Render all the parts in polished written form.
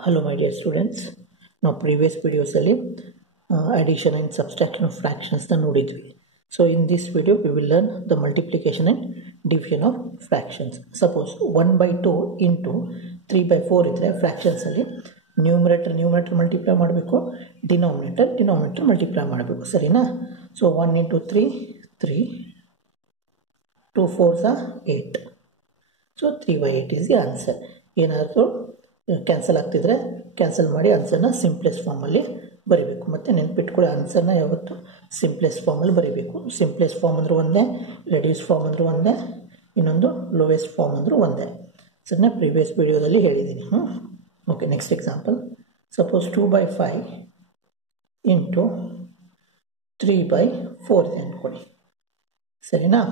Hello my dear students. Now previous videos alli addition and subtraction of fractions na nodidvi. So in this video we will learn the multiplication and division of fractions. Suppose 1 by 2 into 3 by 4 idre fractions alli numerator multiply ಮಾಡಬೇಕು, denominator multiply ಮಾಡಬೇಕು, ಸರಿನಾ? So 1 into 3 3, 2 4s are 8. So 3 by 8 is the answer. ಏನಾದರೂ cancel ಆಗ್ತಿದ್ರೆ cancel ಮಾಡಿ ಆನ್ಸರ್ನ simplest ಫಾರ್ಮಲ್ಲಿ ಬರೀಬೇಕು. ಮತ್ತು ನೆನ್ಪಿಟ್ಕೊಳ್ಳಿ, ಆನ್ಸರ್ನ ಯಾವತ್ತು ಸಿಂಪ್ಲೆಸ್ಟ್ ಫಾರ್ಮಲ್ಲಿ ಬರೀಬೇಕು. ಸಿಂಪ್ಲೆಸ್ಟ್ ಫಾರ್ಮ್ ಅಂದರೂ ಒಂದೇ, ರೆಡ್ಯೂಸ್ ಫಾರ್ಮ್ ಅಂದರೂ ಒಂದೇ, ಇನ್ನೊಂದು ಲೋವೆಸ್ಟ್ ಫಾರ್ಮ್ ಅಂದರೂ ಒಂದೇ. ಸರಿನಾ? ಪ್ರೀವಿಯಸ್ ವಿಡಿಯೋದಲ್ಲಿ ಹೇಳಿದ್ದೀನಿ. Okay, next example. Suppose 2 by 5 into 3 by 4 ಇದೆ ಅಂದ್ಕೊಳ್ಳಿ, ಸರಿನಾ?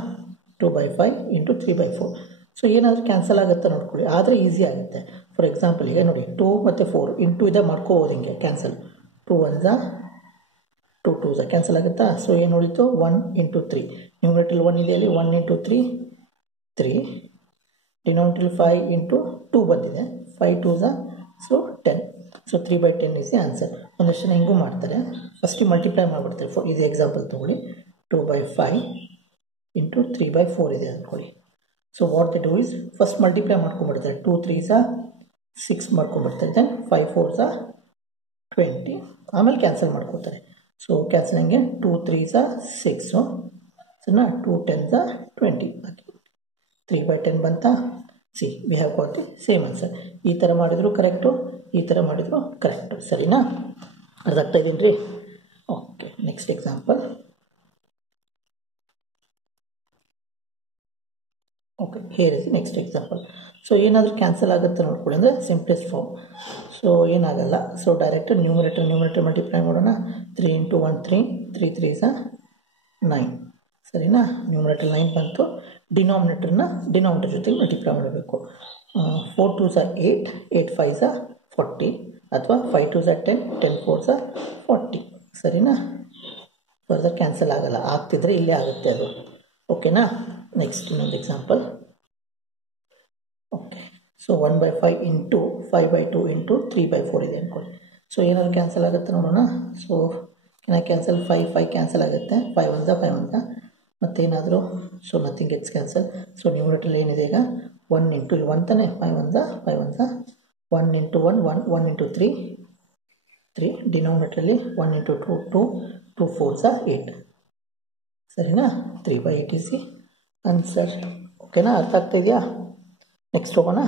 2 by 5 ಇಂಟು 3 by 4. ಸೊ ಏನಾದರೂ ಕ್ಯಾನ್ಸಲ್ ಆಗುತ್ತೆ ನೋಡ್ಕೊಳ್ಳಿ, ಆದರೆ ಈಸಿ ಆಗುತ್ತೆ. ಫಾರ್ ಎಕ್ಸಾಂಪಲ್ ಈಗ ನೋಡಿ, 2 ಮತ್ತು 4 ಇಂಟು ಇದೆ ಮಾಡ್ಕೋಬೋದು, ಹಿಂಗೆ ಕ್ಯಾನ್ಸಲ್. 2 1s 2 2s ಕ್ಯಾನ್ಸಲ್ ಆಗುತ್ತಾ? ಸೊ ಏನು ಉಳಿತು? 1 ಇಂಟು 3. ನ್ಯೂಮರೇಟರ್ 1 ಇದೆ ಅಲ್ಲಿ, 1 ಇಂಟು 3 3. ಡಿನಾಮಿನೇಟರ್ 5 ಇಂಟು 2 ಬಂದಿದೆ, 5 2s so 10. So 3 by 10 is the answer. ಒಂದಷ್ಟು ಜನ ಹಿಂಗೂ ಮಾಡ್ತಾರೆ, ಫಸ್ಟಿಗೆ ಮಲ್ಟಿಪ್ಲೈ ಮಾಡಿಬಿಡ್ತಾರೆ. ಇದು ಎಕ್ಸಾಂಪಲ್ ತೊಗೊಳ್ಳಿ, 2 by 5 ಇಂಟು 3 by 4 ಇದೆ ಅಂದ್ಕೊಳ್ಳಿ. So what they do is first multiply ಮಾಡ್ಕೊಂಡ್ಬಿಡ್ತಾರೆ. 2 3s 6 ಮಾಡ್ಕೊಂಡ್ಬಿಡ್ತಾರೆ, ದೆನ್ 5 4s 20, ಆಮೇಲೆ ಕ್ಯಾನ್ಸಲ್ ಮಾಡ್ಕೋತಾರೆ. ಸೊ ಕ್ಯಾನ್ಸಲ್ ಹಂಗೆ 2 3s 6, ಸರಿನಾ? 2 10s 20, 3 by 10 ಬಂತಾ? C we have got the same answer. ಈ ಥರ ಮಾಡಿದ್ರು ಕರೆಕ್ಟು, ಈ ಥರ ಮಾಡಿದ್ರು ಕರೆಕ್ಟು, ಸರಿನಾ? ಅರ್ಥ ಆಗ್ತಾ ಇದ್ದೀನಿ ರೀ? Okay, next example. Okay, here is next example. So ಏನಾದರೂ ಕ್ಯಾನ್ಸಲ್ ಆಗುತ್ತೆ ನೋಡ್ಕೊಳ್ಳಿ, ಅಂದರೆ ಸಿಂಪ್ಲೆಸ್ಟ್ ಫಾರ್ಮ್. ಸೊ ಏನಾಗಲ್ಲ. ಸೊ ಡೈರೆಕ್ಟ್ ನ್ಯೂಮರೇಟರ್ ಮಲ್ಟಿಪ್ಲೈ ಮಾಡೋಣ. 3 ಇಂಟು 1 3, 3 3s 9, ಸರಿನಾ? ನ್ಯೂಮರೇಟರ್ 9 ಬಂತು. ಡಿನಾಮಿನೇಟರ್ ಜೊತೆಗೆ ಮಲ್ಟಿಪ್ಲೈ ಮಾಡಬೇಕು. 4 2s 8, 8 5s 40, ಅಥವಾ 5 2s 10, 10 4s 40, ಸರಿನಾ? ಫರ್ದರ್ ಕ್ಯಾನ್ಸಲ್ ಆಗಲ್ಲ, ಆಗ್ತಿದ್ರೆ ಇಲ್ಲೇ ಆಗುತ್ತೆ ಅದು. ಓಕೆನಾ? ನೆಕ್ಸ್ಟ್ ಇನ್ನೊಂದು example. Okay, so 1 by 5 into 5 by 2 into 3 by 4 ಇದೆ ಅಂದ್ಕೊಳ್ಳಿ. ಸೊ ಏನಾದರೂ ಕ್ಯಾನ್ಸಲ್ ಆಗುತ್ತೆ ನೋಡೋಣ. ಸೊ ಕ್ಯಾನ್ಸಲ್ 5 ಕ್ಯಾನ್ಸಲ್ ಆಗುತ್ತೆ, 5 1s 5 1s, ಮತ್ತೇನಾದರೂ so nothing gets cancel. So numerator ಏನಿದೆ ಈಗ 1 ಇಂಟು 1 ತಾನೆ, 5 1s 5 1s, 1 into 1 into 3 3, ಡಿನಾಮಿನೇಟರಲ್ಲಿ 1 into 2 2, 2 4s 8, ಸರಿನಾ? 3 by 8 ಇಸ್ ದಿ ಆನ್ಸರ್. ಓಕೆನಾ? ಅರ್ಥ ಆಗ್ತಾ ಇದೆಯಾ? ನೆಕ್ಸ್ಟ್ ಹೋಗೋಣ.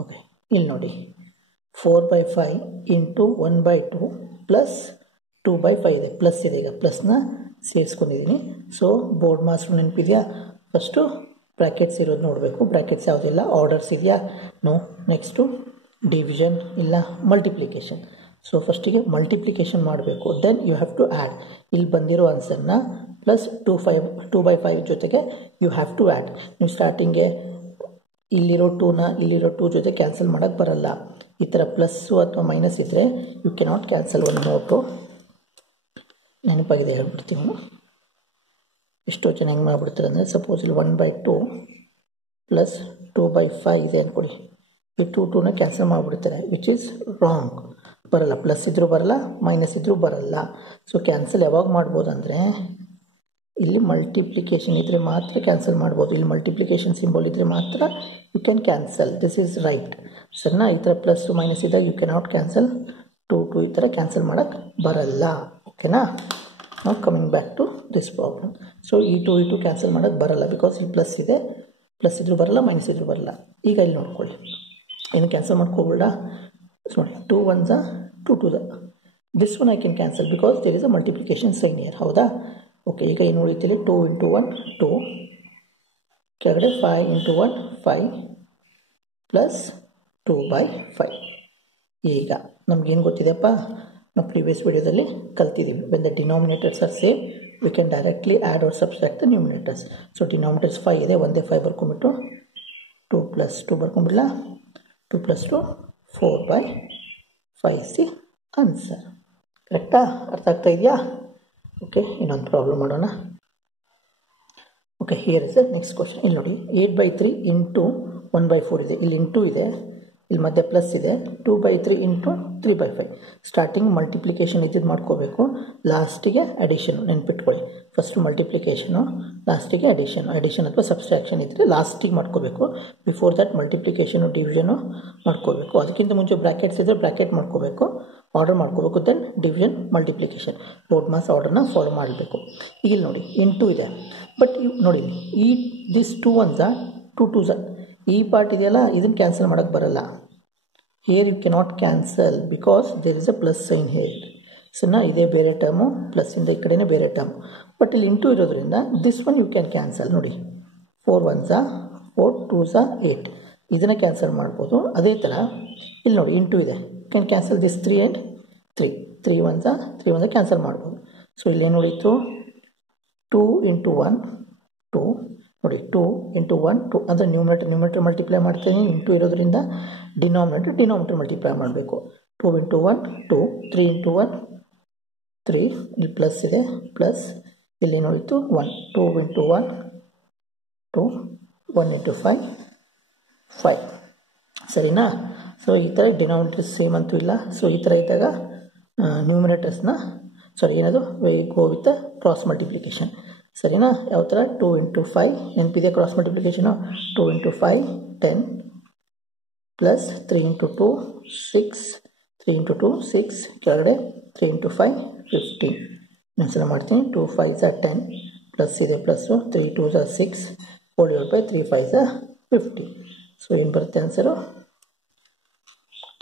ಓಕೆ, ಇಲ್ಲಿ ನೋಡಿ, 4 by 5 into 1 by 2 plus 2 by 5 ಇದೆ, ಪ್ಲಸ್ ಇದೆ. ಈಗ ಪ್ಲಸ್ನ ಸೇರಿಸ್ಕೊಂಡಿದ್ದೀನಿ. ಸೊ ಬೋರ್ಡ್ ಮಾಸ್ಟರ್ ನೆನಪಿದೆಯಾ? ಫಸ್ಟು ಬ್ರ್ಯಾಕೆಟ್ಸ್ ಇರೋದು ನೋಡಬೇಕು. ಬ್ರ್ಯಾಕೆಟ್ಸ್ ಯಾವುದಿಲ್ಲ, ಆರ್ಡರ್ಸ್ ಇದೆಯಾ? ನೋ. ನೆಕ್ಸ್ಟು ಡಿವಿಷನ್ ಇಲ್ಲ, ಮಲ್ಟಿಪ್ಲಿಕೇಶನ್. ಸೊ ಫಸ್ಟಿಗೆ ಮಲ್ಟಿಪ್ಲಿಕೇಶನ್ ಮಾಡಬೇಕು, then you have to add. ಇಲ್ಲಿ ಬಂದಿರೋ ಆನ್ಸರ್ನ ಪ್ಲಸ್ 2 by 5 ಜೊತೆಗೆ ಯು ಹ್ಯಾವ್ ಟು ಆ್ಯಡ್. ನೀವು ಸ್ಟಾರ್ಟಿಂಗೆ ಇಲ್ಲಿರೋ 2 ಜೊತೆ ಕ್ಯಾನ್ಸಲ್ ಮಾಡೋಕ್ಕೆ ಬರಲ್ಲ. ಈ ಥರ ಪ್ಲಸ್ಸು ಅಥವಾ ಮೈನಸ್ ಇದ್ದರೆ ಯು ಕೆನಾಟ್ ಕ್ಯಾನ್ಸಲ್. ಒಂದು ನೋಟು ನೆನಪಾಗಿದೆ, ಹೇಳ್ಬಿಡ್ತೀವಿ. ಎಷ್ಟೋ ಜನ ಹೆಂಗೆ ಮಾಡಿಬಿಡ್ತಾರೆ ಅಂದರೆ, ಸಪೋಸ್ ಇಲ್ಲಿ 1 by 2 ಪ್ಲಸ್ 2 by 5 ಇದೆ ಅಂದ್ಕೊಡಿ, ಈ 2ನ ಕ್ಯಾನ್ಸಲ್ ಮಾಡಿಬಿಡ್ತಾರೆ, ವಿಚ್ ಈಸ್ ರಾಂಗ್. ಬರಲ್ಲ, ಪ್ಲಸ್ ಇದ್ರೂ ಬರಲ್ಲ, ಮೈನಸ್ ಇದ್ರೂ ಬರಲ್ಲ. ಸೊ ಕ್ಯಾನ್ಸಲ್ ಯಾವಾಗ ಮಾಡ್ಬೋದು ಅಂದರೆ, ಇಲ್ಲಿ ಮಲ್ಟಿಪ್ಲಿಕೇಶನ್ ಇದ್ದರೆ ಮಾತ್ರ ಕ್ಯಾನ್ಸಲ್ ಮಾಡ್ಬೋದು. ಇಲ್ಲಿ ಮಲ್ಟಿಪ್ಲಿಕೇಶನ್ ಸಿಂಬಲ್ ಇದ್ದರೆ ಮಾತ್ರ you can cancel. This is right, ಸರಿನಾ? ಈ ಥರ ಪ್ಲಸ್ ಮೈನಸ್ ಇದ್ದಾಗ ಯು ಕೆನಾಟ್ ಕ್ಯಾನ್ಸಲ್. 2 ಈ ಥರ ಕ್ಯಾನ್ಸಲ್ ಮಾಡೋಕ್ಕೆ ಬರಲ್ಲ. ಓಕೆನಾ? ನಾವು coming back to this problem. So ಈ 2 ಕ್ಯಾನ್ಸಲ್ ಮಾಡೋಕ್ಕೆ ಬರಲ್ಲ, ಬಿಕಾಸ್ ಇಲ್ಲಿ ಪ್ಲಸ್ ಇದೆ, ಪ್ಲಸ್ ಇದ್ರೂ ಬರಲ್ಲ, ಮೈನಸ್ ಇದ್ರೂ ಬರಲ್ಲ. ಈಗ ಇಲ್ಲಿ ನೋಡ್ಕೊಳ್ಳಿ, ಏನು ಕ್ಯಾನ್ಸಲ್ ಮಾಡ್ಕೋಬೇಡ. ನೋಡಿ, 2 1s 2 2s. This one I can cancel because there is a multiplication sign here, ಹೌದಾ? ಓಕೆ, ಈಗ ಏನು ಉಳಿತಿಲ್ಲಿ? 2 ಇಂಟು 1 2, ಕೆಳಗಡೆ 5 ಇಂಟು 1 5 ಪ್ಲಸ್ 2 by 5. ಈಗ ನಮಗೇನು ಗೊತ್ತಿದೆಯಪ್ಪ, ನಾವು ಪ್ರೀವಿಯಸ್ ವಿಡಿಯೋದಲ್ಲಿ ಕಲ್ತಿದ್ದೀವಿ. When the denominators are same we can directly add or subtract the numerators. So denominators 5 ಇದೆ, ಒಂದೇ 5 ಬರ್ಕೊಂಬಿಟ್ಟು 2 ಪ್ಲಸ್ 2 ಬರ್ಕೊಂಬಿಡಲ್ಲ, 2 plus 2 4 by 5 is the answer. ಕರೆಕ್ಟಾ? ಅರ್ಥ ಆಗ್ತಾ ಇದೆಯಾ? ಓಕೆ, ಇನ್ನೊಂದು ಪ್ರಾಬ್ಲಮ್ ಮಾಡೋಣ. Okay, here is the next question. ಇಲ್ಲಿ ನೋಡಿ, 8 by 3 ಇಂಟು 1/4 ಇದೆ, ಇಲ್ಲಿ ಇಂಟು ಇದೆ, ಇಲ್ಲಿ ಮಧ್ಯೆ ಪ್ಲಸ್ ಇದೆ, 2/3 ಇಂಟು 3/5. ಸ್ಟಾರ್ಟಿಂಗ್ ಮಲ್ಟಿಪ್ಲಿಕೇಶನ್ ಇದ್ದಿದ್ದು ಮಾಡ್ಕೋಬೇಕು, ಲಾಸ್ಟಿಗೆ ಅಡಿಷನು. ನೆನ್ಪಿಟ್ಕೊಳ್ಳಿ, ಫಸ್ಟ್ ಮಲ್ಟಿಪ್ಲಿಕೇಶನು, ಲಾಸ್ಟಿಗೆ ಅಡಿಷನ್ ಅಥವಾ ಸಬ್ಸ್ಟ್ರಾಕ್ಷನ್ ಇದ್ದರೆ ಲಾಸ್ಟಿಗೆ ಮಾಡ್ಕೋಬೇಕು. ಬಿಫೋರ್ ದಟ್ ಮಲ್ಟಿಪ್ಲಿಕೇಶನು ಡಿವಿಷನು ಮಾಡ್ಕೋಬೇಕು. ಅದಕ್ಕಿಂತ ಮುಂಚೆ ಬ್ರ್ಯಾಕೆಟ್ಸ್ ಇದ್ದರೆ ಬ್ರ್ಯಾಕೆಟ್ ಮಾಡ್ಕೋಬೇಕು, ಆರ್ಡರ್ ಮಾಡ್ಕೋಬೇಕು, ದೆನ್ ಡಿವಿಷನ್ ಮಲ್ಟಿಪ್ಲಿಕೇಶನ್ ಲೋಡ್ ಮಾಸ್ ಆರ್ಡರ್ನ ಫಾಲೋ ಮಾಡಬೇಕು. ಈಗ ಇಲ್ಲಿ ನೋಡಿ ಇಂಟು ಇದೆ, ಬಟ್ ನೋಡಿ ಈ ದಿಸ್ 2 1s 2 2s, ಈ ಪಾರ್ಟ್ ಇದೆಯಲ್ಲ ಇದನ್ನು ಕ್ಯಾನ್ಸಲ್ ಮಾಡೋಕ್ಕೆ ಬರಲ್ಲ. Here you cannot cancel because there is a plus sign here. ಸಣ್ಣ ಇದೇ ಬೇರೆ ಟರ್ಮು, ಪ್ಲಸ್ಸಿಂದ ಈ ಕಡೆನೇ ಬೇರೆ ಟರ್ಮು, ಬಟ್ ಇಲ್ಲಿ ಇಂಟು ಇರೋದ್ರಿಂದ this one you can cancel. ನೋಡಿ 4 1s 4 2s 8, ಇದನ್ನು ಕ್ಯಾನ್ಸಲ್ ಮಾಡ್ಬೋದು. ಅದೇ ಥರ ಇಲ್ಲಿ ನೋಡಿ ಇಂಟು ಇದೆ, you can cancel this 3 and 3 1s cancel ಮಾಡ್ಬೋದು. ಸೊ ಇಲ್ಲಿ ಏನು ಉಳಿತು, 2 ಇಂಟು 1 2, ನೋಡಿ 2 ಇಂಟು 1 2, ಅಂದರೆ ನ್ಯೂಮಿನೇಟರ್ ಮಲ್ಟಿಪ್ಲೈ ಮಾಡ್ತೀನಿ, ಇಂಟು ಇರೋದ್ರಿಂದ ಡಿನಾಮಿನೇಟರ್ ಮಲ್ಟಿಪ್ಲೈ ಮಾಡಬೇಕು. 2 ಇಂಟು 1 2, 3 ಇಂಟು 1 3, ಇಲ್ಲಿ ಪ್ಲಸ್ ಇದೆ, ಪ್ಲಸ್ ಇಲ್ಲಿ ಏನು ಉಳಿತು 1, 2 ಇಂಟು 1 2, 1 ಇಂಟು 5 5, ಸರಿನಾ. ಸೊ ಈ ಥರ ಡಿನಾಮಿನೇಟರ್ಸ್ ಸೇಮ್ ಅಂತೂ ಇಲ್ಲ. ಸೊ ಈ ಥರ ಇದ್ದಾಗ ನ್ಯೂಮಿನೇಟರ್ಸ್ನ ಏನದು ಗೋ ವಿತ್ ಕ್ರಾಸ್ ಮಲ್ಟಿಪ್ಲಿಕೇಶನ್, ಸರಿನಾ. ಯಾವ ಥರ 2 ಇಂಟು 5 ನೆನಪಿದೆ cross multiplication, 2 into 5 10 plus 3 into 2 6, 3 into 2 6, ಕೆಳಗಡೆ 3 ಇಂಟು 5 15. ಇನ್ನೊಂದ್ಸಲ ಮಾಡ್ತೀನಿ, 2 5s 10 ಪ್ಲಸ್ ಇದೆ ಪ್ಲಸ್ಸು, 3 2s 6 4 3 5s 50. ಸೊ ಏನು ಬರುತ್ತೆ ಆನ್ಸರು,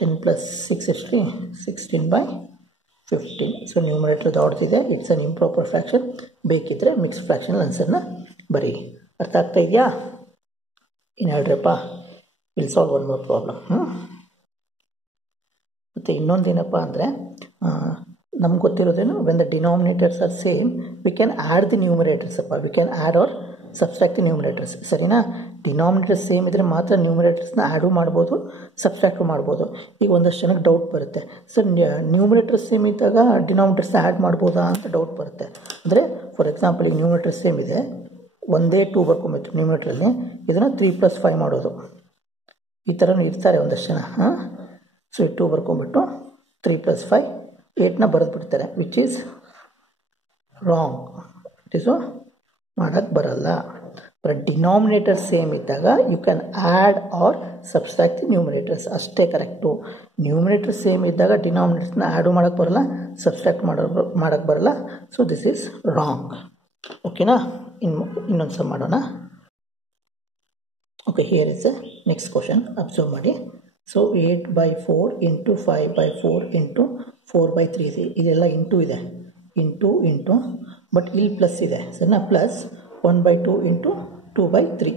10 ಪ್ಲಸ್ 6 ಎಷ್ಟು 16/15. ಸೊ ನ್ಯೂಮರೇಟರ್ ದೊಡ್ಡದಿದೆ, ಇಟ್ಸ್ ಅನ್ ಇಂಪ್ರಾಪರ್ ಫ್ರ್ಯಾಕ್ಷನ್. ಬೇಕಿದ್ದರೆ ಮಿಕ್ಸ್ ಫ್ರ್ಯಾಕ್ಷನಲ್ಲಿ ಆನ್ಸರ್ನ ಬರೀ. ಅರ್ಥ ಆಗ್ತಾ ಇದೆಯಾ? ಏನು ಹೇಳ್ರಪ್ಪ, will solve one more problem. ಮತ್ತು ಇನ್ನೊಂದೇನಪ್ಪ ಅಂದರೆ ನಮ್ಗೆ ಗೊತ್ತಿರೋದೇನು, when the denominators are same we can add the numerators ಅಪ್ಪ, we can add or subtract the numerators, ಸರಿನಾ. ಡಿನಾಮಿನೇಟರ್ಸ್ ಸೇಮ್ ಇದ್ದರೆ ಮಾತ್ರ ನ್ಯೂಮರೇಟರ್ಸ್ನ ಆ್ಯಡು ಮಾಡ್ಬೋದು, ಸಬ್ಸ್ಟ್ರಾಕ್ಟು ಮಾಡ್ಬೋದು. ಈಗ ಒಂದಷ್ಟು ಜನಕ್ಕೆ ಡೌಟ್ ಬರುತ್ತೆ, ಸರ್ ನ್ಯೂಮರೇಟರ್ಸ್ ಸೇಮ್ ಇದ್ದಾಗ ಡಿನಾಮಿನೇಟರ್ಸ್ನ ಆ್ಯಡ್ ಮಾಡ್ಬೋದಾ ಅಂತ ಡೌಟ್ ಬರುತ್ತೆ. ಅಂದರೆ ಫಾರ್ ಎಕ್ಸಾಂಪಲ್ ಈಗ ನ್ಯೂಮರೇಟರ್ ಸೇಮ್ ಇದೆ, ಒಂದೇ 2 ಬರ್ಕೊಂಬಿತ್ತು ನ್ಯೂಮರೇಟ್ರಲ್ಲಿ, ಇದನ್ನು 3 + 5 ಮಾಡೋದು, ಈ ಥರನೂ ಇರ್ತಾರೆ ಒಂದಷ್ಟು ಜನ. ಸೊ ಈ 2 ಬರ್ಕೊಂಬಿಟ್ಟು 3 + 5 8ನ ಬರೆದು ಬಿಡ್ತಾರೆ, which is wrong. It is ಮಾಡೋಕ್ಕೆ ಬರಲ್ಲ. ಬಟ್ ಡಿನಾಮಿನೇಟರ್ ಸೇಮ್ ಇದ್ದಾಗ you can add or subtract the numerators, ಅಷ್ಟೇ ಕರೆಕ್ಟು. ನ್ಯೂಮಿನೇಟರ್ ಸೇಮ್ ಇದ್ದಾಗ ಡಿನಾಮಿನೇಟರ್ಸ್ನ ಆ್ಯಡು ಮಾಡೋಕ್ಕೆ ಬರಲ್ಲ, ಸಬ್ಸ್ಟ್ರಾಕ್ಟ್ ಮಾಡೋಕ್ಕೆ ಬರಲ್ಲ. So this is wrong. ಓಕೆನಾ? ಇನ್ನೊಂದು ಸಲ ಮಾಡೋಣ. Okay, here is A next question, observe ಮಾಡಿ. ಸೊ 8/4 ಇಂಟು 5/4 ಇಂಟು 4/3 ಇದೆ, ಇದೆಲ್ಲ ಇಂಟು ಇದೆ, ಇಂಟು ಬಟ್ ಇಲ್ಲಿ ಪ್ಲಸ್ ಇದೆ, ಸರಿನಾ. Plus 1/2 into 2/3,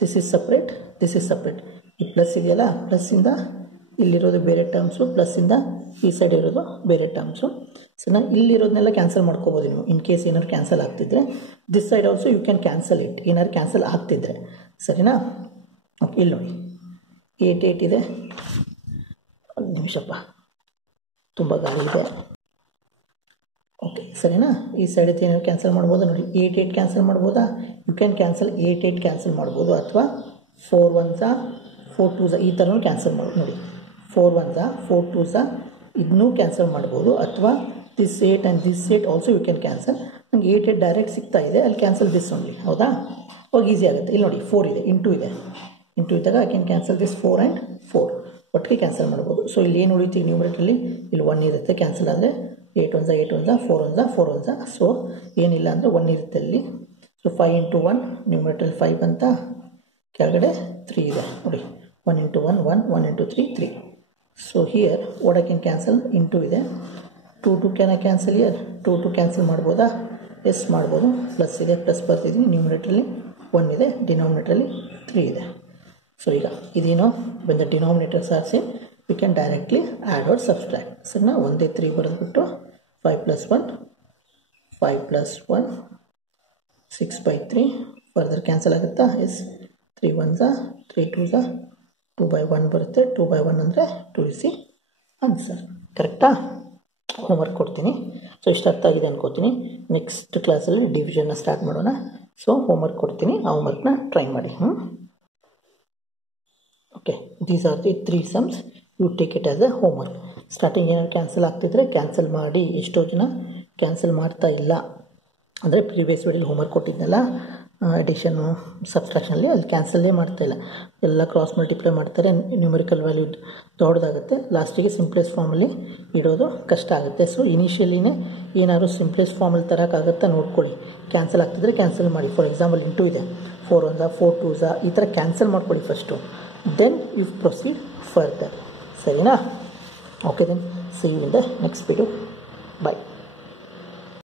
this is separate, this is separate. ಈ ಪ್ಲಸ್ ಇದೆಯಲ್ಲ, ಪ್ಲಸ್ಸಿಂದ ಇಲ್ಲಿರೋದು ಬೇರೆ ಟರ್ಮ್ಸು, ಪ್ಲಸ್ಸಿಂದ ಈ ಸೈಡ್ ಇರೋದು ಬೇರೆ ಟರ್ಮ್ಸು, ಸರಿನಾ. ಇಲ್ಲಿರೋದನ್ನೆಲ್ಲ ಕ್ಯಾನ್ಸಲ್ ಮಾಡ್ಕೋಬೋದು ನೀವು, ಇನ್ ಕೇಸ್ ಏನಾದ್ರು ಕ್ಯಾನ್ಸಲ್ ಆಗ್ತಿದ್ರೆ. This side also you can cancel it, ಏನಾದ್ರು ಕ್ಯಾನ್ಸಲ್ ಆಗ್ತಿದ್ರೆ, ಸರಿನಾ. ಓಕೆ, ಇಲ್ಲಿ ನೋಡಿ 8 8 ಇದೆ. ಒಂದು ನಿಮಿಷಪ್ಪ, ತುಂಬ ಗಾಳಿ ಇದೆ. ಓಕೆ, ಸರಿನಾ. ಈ ಸೈಡ್ ಏನಾದ್ರು ಕ್ಯಾನ್ಸಲ್ ಮಾಡ್ಬೋದಾ? ನೋಡಿ 8 8 ಕ್ಯಾನ್ಸಲ್ ಮಾಡ್ಬೋದಾ? ಯು ಕ್ಯಾನ್ ಕ್ಯಾನ್ಸಲ್ 8 8 ಕ್ಯಾನ್ಸಲ್ ಮಾಡ್ಬೋದು, ಅಥವಾ 4 1s 4 2s ಈ ಥರನೂ ಕ್ಯಾನ್ಸಲ್ ಮಾಡ್ಬೋದು. ನೋಡಿ 4 1s 4 2s ಇದನ್ನೂ ಕ್ಯಾನ್ಸಲ್ ಮಾಡ್ಬೋದು, ಅಥವಾ this 8 and this 8 also you can cancel. ನನಗೆ 8 8 ಡೈರೆಕ್ಟ್ ಸಿಗ್ತಾ ಇದೆ, ಅಲ್ಲಿ ಕ್ಯಾನ್ಸಲ್ ದಿಸ್ ಓನ್ಲಿ, ಹೌದಾ? ಅವಾಗ ಈಸಿ ಆಗುತ್ತೆ. ಇಲ್ಲಿ ನೋಡಿ 4 ಇದೆ, ಇಂಟು ಇದ್ದಾಗ I can cancel this 4 and 4 ಒಟ್ಟಿಗೆ ಕ್ಯಾನ್ಸಲ್ ಮಾಡ್ಬೋದು. ಸೊ ಇಲ್ಲಿ ಏನು ಉಳಿತು ನ್ಯೂಮರೇಟ್ರಲ್ಲಿ, ಇಲ್ಲಿ 1 ಇರುತ್ತೆ, ಕ್ಯಾನ್ಸಲ್ ಆದರೆ 8 1s 8 1s 4 1s 4 1s. So ಏನಿಲ್ಲ ಅಂದರೆ 1 ಇರುತ್ತೆ ಅಲ್ಲಿ. ಸೊ 5 ಇಂಟು 1 ನ್ಯೂಮರೇಟ್ರಲ್ಲಿ 5 ಅಂತ, ಕೆಳಗಡೆ 3 ಇದೆ ನೋಡಿ, 1 into 1 1, 1 into 3 3. So here what I can cancel, into ಇದೆ, 2 2 can I cancel here, 2 2 cancel ಮಾಡ್ಬೋದಾ? ಎಸ್ ಮಾಡ್ಬೋದು. ಪ್ಲಸ್ ಇದೆ, ಪ್ಲಸ್ ಬರ್ತಿದ್ದೀನಿ, ನ್ಯೂಮರೇಟ್ರಲ್ಲಿ 1 ಇದೆ, ಡಿನಾಮಿನೇಟ್ರಲ್ಲಿ 3 ಇದೆ. ಸೊ ಈಗ ಇದೇನೋ when the denominators are same we can directly add or subtract, ಸರಿನಾ. ಒಂದೇ 3 ಬರೆದ್ಬಿಟ್ಟು 5 + 1 5 + 1 6/3 ಫರ್ದರ್ ಕ್ಯಾನ್ಸಲ್ ಆಗುತ್ತಾ? ಎಸ್. 3 1s 3 2s 2/1 ಬರುತ್ತೆ, 2/1 ಅಂದರೆ 2 is the ಆನ್ಸರ್. ಕರೆಕ್ಟಾ? ಹೋಮ್ವರ್ಕ್ ಕೊಡ್ತೀನಿ. ಸೊ ಇಷ್ಟು ಅರ್ಥ ಆಗಿದೆ ಅನ್ಕೋತೀನಿ. ನೆಕ್ಸ್ಟ್ ಕ್ಲಾಸಲ್ಲಿ ಡಿವಿಷನ್ನ ಸ್ಟಾರ್ಟ್ ಮಾಡೋಣ. ಸೊ ಹೋಮ್ವರ್ಕ್ ಕೊಡ್ತೀನಿ, ಆ ಹೋಮ್ವರ್ಕ್ನ ಟ್ರೈ ಮಾಡಿ. Okay, these are the 3 sums. You take it as a homework. Starting ಏನಾದ್ರು ಕ್ಯಾನ್ಸಲ್ ಆಗ್ತಿದ್ರೆ ಕ್ಯಾನ್ಸಲ್ ಮಾಡಿ. ಎಷ್ಟೋ ಜನ ಕ್ಯಾನ್ಸಲ್ ಮಾಡ್ತಾ ಇಲ್ಲ, ಅಂದರೆ ಪ್ರೀವಿಯಸ್ ವಿಡಿಯೋಲಿ ಹೋಮ್ವರ್ಕ್ ಕೊಟ್ಟಿದ್ನಲ್ಲ ಅಡಿಷನ್ನು ಸಬ್ಸ್ಟ್ರಾಕ್ಷನಲ್ಲಿ, ಅಲ್ಲಿ ಕ್ಯಾನ್ಸಲ್ಲೇ ಮಾಡ್ತಾಯಿಲ್ಲ, ಎಲ್ಲ ಕ್ರಾಸ್ ಮಲ್ಟಿಪ್ಲೈ ಮಾಡ್ತಾರೆ. ನ್ಯೂಮರಿಕಲ್ ವ್ಯಾಲ್ಯೂ ದೊಡ್ಡದಾಗುತ್ತೆ, ಲಾಸ್ಟಿಗೆ ಸಿಂಪ್ಲೆಸ್ಟ್ ಫಾರ್ಮಲ್ಲಿ ಇಡೋದು ಕಷ್ಟ ಆಗುತ್ತೆ. ಸೊ ಇನಿಷಿಯಲಿನೇ ಏನಾದ್ರು ಸಿಂಪ್ಲೆಸ್ಟ್ ಫಾರ್ಮಲ್ಲಿ ತರೋಕ್ಕಾಗತ್ತಾ ನೋಡ್ಕೊಳ್ಳಿ. ಕ್ಯಾನ್ಸಲ್ ಆಗ್ತಿದ್ರೆ ಕ್ಯಾನ್ಸಲ್ ಮಾಡಿ. ಫಾರ್ ಎಕ್ಸಾಂಪಲ್ ಇಂಟು ಇದೆ, 4 1 4 2 ಈ ಥರ ಕ್ಯಾನ್ಸಲ್ ಮಾಡ್ಕೊಳ್ಳಿ first, then you proceed further. ಸರಿನಾ? Okay, then see you in the next video. Bye.